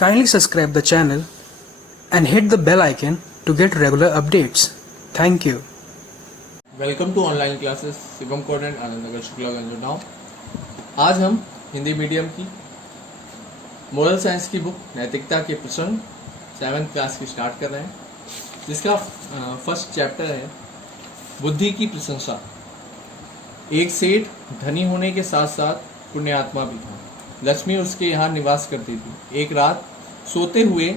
Kindly subscribe the channel and hit the bell icon to get regular updates. Thank you. Welcome to online classes Shivam code and Anand Nagar Shukla Ganjotav. आज हम Hindi medium की moral science की book नैतिकता के प्रश्न 7th class की start कर रहे हैं, जिसका फर्स्ट चैप्टर है बुद्धि की प्रशंसा। एक सेठ धनी होने के साथ साथ पुण्यात्मा भी था। लक्ष्मी उसके यहाँ निवास करती थी। एक रात सोते हुए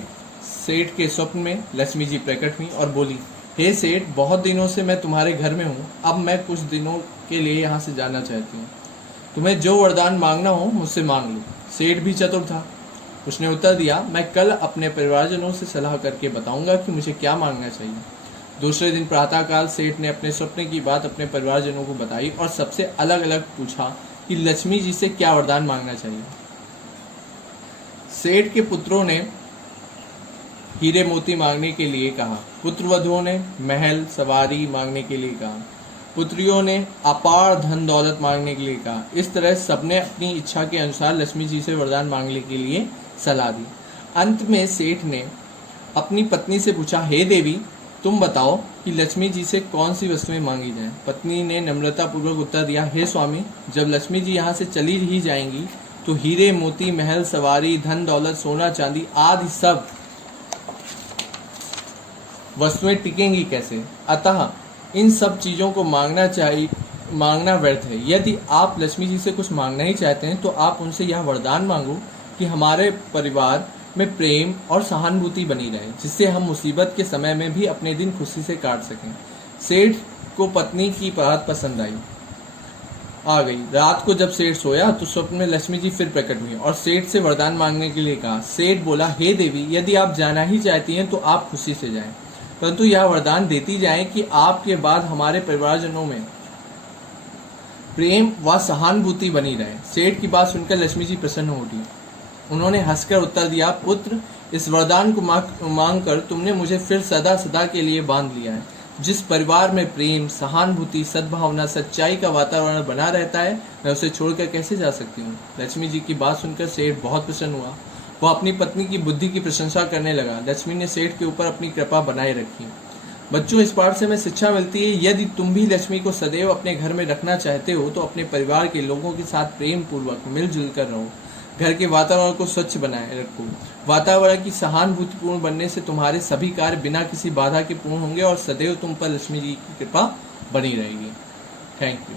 सेठ के स्वप्न में लक्ष्मी जी प्रकट हुई और बोली, हे सेठ, बहुत दिनों से मैं तुम्हारे घर में हूँ। अब मैं कुछ दिनों के लिए यहाँ से जाना चाहती हूँ। तुम्हें जो वरदान मांगना हो मुझसे मांग लो। सेठ भी चतुर था। उसने उत्तर दिया, मैं कल अपने परिवारजनों से सलाह करके बताऊंगा कि मुझे क्या मांगना चाहिए। दूसरे दिन प्रातःकाल सेठ ने अपने सपने की बात अपने परिवारजनों को बताई और सबसे अलग अलग पूछा कि लक्ष्मी जी से क्या वरदान मांगना चाहिए। सेठ के पुत्रों ने हीरे मोती मांगने के लिए कहा, पुत्रवधुओं ने महल सवारी मांगने के लिए कहा, पुत्रियों ने अपार धन दौलत मांगने के लिए कहा। इस तरह सबने अपनी इच्छा के अनुसार लक्ष्मी जी से वरदान मांगने के लिए सलाह दी। अंत में सेठ ने अपनी पत्नी से पूछा, हे देवी, तुम बताओ कि लक्ष्मी जी से कौन सी वस्तुएं मांगी जाएं। पत्नी ने नम्रता पूर्वक उत्तर दिया, हे स्वामी, जब लक्ष्मी जी यहाँ से चली ही जाएंगी तो हीरे मोती महल सवारी धन दौलत सोना चांदी आदि सब वस्तुएं टिकेंगी कैसे। अतः इन सब चीजों को मांगना व्यर्थ है। यदि आप लक्ष्मी जी से कुछ मांगना ही चाहते हैं तो आप उनसे यह वरदान मांगो कि हमारे परिवार में प्रेम और सहानुभूति बनी रहे, जिससे हम मुसीबत के समय में भी अपने दिन खुशी से काट सकें। सेठ को पत्नी की बात पसंद आ गई। रात को जब सेठ सोया तो स्वप्न में लक्ष्मी जी फिर प्रकट हुई और सेठ से वरदान मांगने के लिए कहा। सेठ बोला, हे देवी, यदि आप जाना ही चाहती हैं तो आप खुशी से जाएं, परंतु यह वरदान देती जाएं कि आपके बाद हमारे परिवारजनों में प्रेम व सहानुभूति बनी रहे। सेठ की बात सुनकर लक्ष्मी जी प्रसन्न हो उठी। उन्होंने हंसकर उत्तर दिया, पुत्र, इस वरदान को मांगकर तुमने मुझे फिर सदा सदा के लिए बांध लिया है। जिस परिवार में प्रेम सहानुभूति सद्भावना सच्चाई का वातावरण बना रहता है, मैं उसे छोड़कर कैसे जा सकती हूँ। लक्ष्मी जी की बात सुनकर सेठ बहुत प्रसन्न हुआ। वह अपनी पत्नी की बुद्धि की प्रशंसा करने लगा। लक्ष्मी ने सेठ के ऊपर अपनी कृपा बनाए रखी। बच्चों, इस पाठ से हमें शिक्षा मिलती है, यदि तुम भी लक्ष्मी को सदैव अपने घर में रखना चाहते हो तो अपने परिवार के लोगों के साथ प्रेम पूर्वक मिलजुल कर रहो। घर के वातावरण को स्वच्छ बनाए रखो। वातावरण की सहानुभूतिपूर्ण बनने से तुम्हारे सभी कार्य बिना किसी बाधा के पूर्ण होंगे और सदैव तुम पर लक्ष्मी जी की कृपा बनी रहेगी। Thank you.